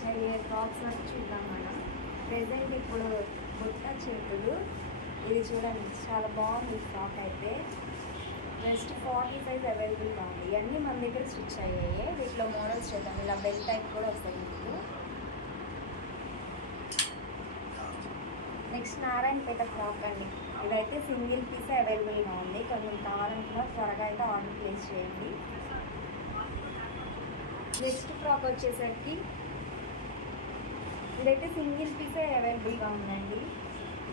వచ్చాయి టాప్స్ వరకు చూద్దాం మనం. ప్రెజెంట్ ఇప్పుడు బుట్ట చేతులు ఇది చూడండి, చాలా బాగుంది ఫ్రాక్ అయితే. జస్ట్ 40 సైజ్ అవైలబుల్గా ఉంది. ఇవన్నీ మన దగ్గర స్టిచ్ అయ్యాయి. వీటిలో మోడల్స్ చేద్దాం. ఇలా బెల్ట్ టైప్ కూడా వస్తాయి మీకు. నెక్స్ట్ నారాయణపేట ఫ్రాక్ అండి. ఇదైతే సింగిల్ పీసే అవైలబుల్గా ఉంది. కొంచెం కావాలనుకున్నా త్వరగా అయితే ఆర్డర్ ప్లేస్ చేయండి. నెక్స్ట్ ఫ్రాక్ వచ్చేసరికి ఇదైతే సింగిల్ పీసే అవైలబుల్గా ఉందండి.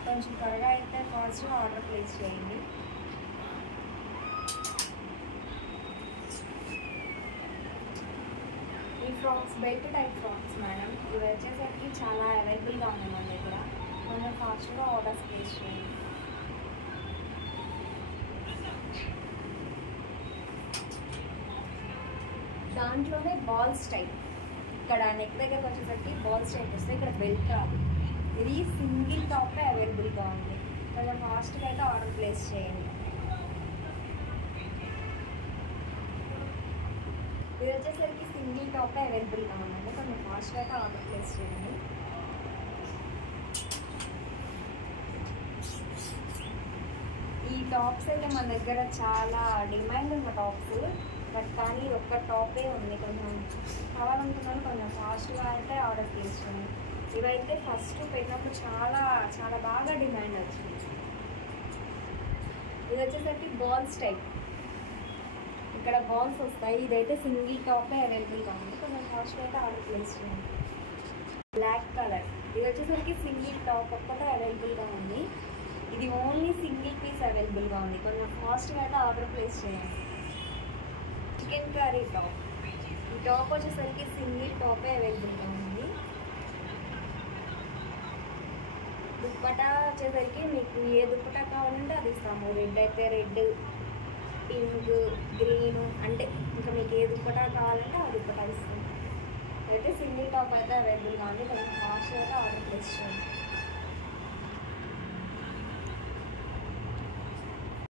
కొంచెం త్వరగా అయితే ఫాస్ట్గా ఆర్డర్ ప్లేస్ చేయండి. ఈ frocks belt type frocks madam. ఇవి వచ్చేసరికి చాలా అవైలబుల్గా ఉన్నాయి మన దగ్గర. కొంచెం ఫాస్ట్గా ఆర్డర్స్ ప్లేస్ చేయండి. దాంట్లోనే బాల్స్ టైప్, ఇక్కడ నెక్ దగ్గరకు వచ్చేసరికి బాల్స్ టైప్ వస్తాయి. ఇక్కడ బెల్ట్ రాదు. ఇది సింగిల్ టాపే అవైలబుల్గా ఉంది. కొంచెం ఫాస్ట్గా అయితే ఆర్డర్ ప్లేస్ చేయండి. ఇది వచ్చేసరికి సింగిల్ టాపే అవైలబుల్గా ఉందండి. కొంచెం ఫాస్ట్గా అయితే ఆర్డర్ ప్లేస్ చేయండి. ఈ టాప్స్ అయితే మన దగ్గర చాలా డిమాండ్ ఉన్న టాప్స్. బట్ కానీ ఒక్క టాపే ఉంది. కొంచెం కావాలనుకున్నాను, కొంచెం ఫాస్ట్గా అయితే ఆర్డర్ ప్లేస్ చేయండి. ఇవైతే ఫస్ట్ పెట్టినప్పుడు చాలా చాలా బాగా డిమాండ్ వచ్చింది. ఇది వచ్చేసరికి బాల్స్ టైప్, ఇక్కడ బాల్స్ వస్తాయి. ఇదైతే సింగిల్ టాపే అవైలబుల్గా ఉంది. కొంచెం ఫాస్ట్గా అయితే ఆర్డర్ ప్లేస్ చేయండి. బ్లాక్ కలర్, ఇది వచ్చేసరికి సింగిల్ టాప్ ఒక్కటే అవైలబుల్గా ఉంది. ఇది ఓన్లీ సింగిల్ పీస్ అవైలబుల్గా ఉంది. కొంచెం ఫాస్ట్గా అయితే ఆర్డర్ ప్లేస్ చేయండి. చికెన్ కర్రీ టాప్, ఈ టాప్ వచ్చేసరికి సింగిల్ టాపే అవైలబుల్గా ఉంది. దుప్పటా వచ్చేసరికి మీకు ఏ దుప్పటా కావాలంటే అది ఇస్తాము. రెడ్ అయితే రెడ్, పింక్, గ్రీన్, అంటే ఇంకా మీకు ఏ దుప్పటా కావాలంటే ఆ దుప్పటా ఇస్తాము. అయితే సింగిల్ టాప్ అయితే అవైలబుల్గా ఉంది. కొంచెం ఫాస్ట్గా అయితే ఆర్డర్ ప్లేస్ చేయండి.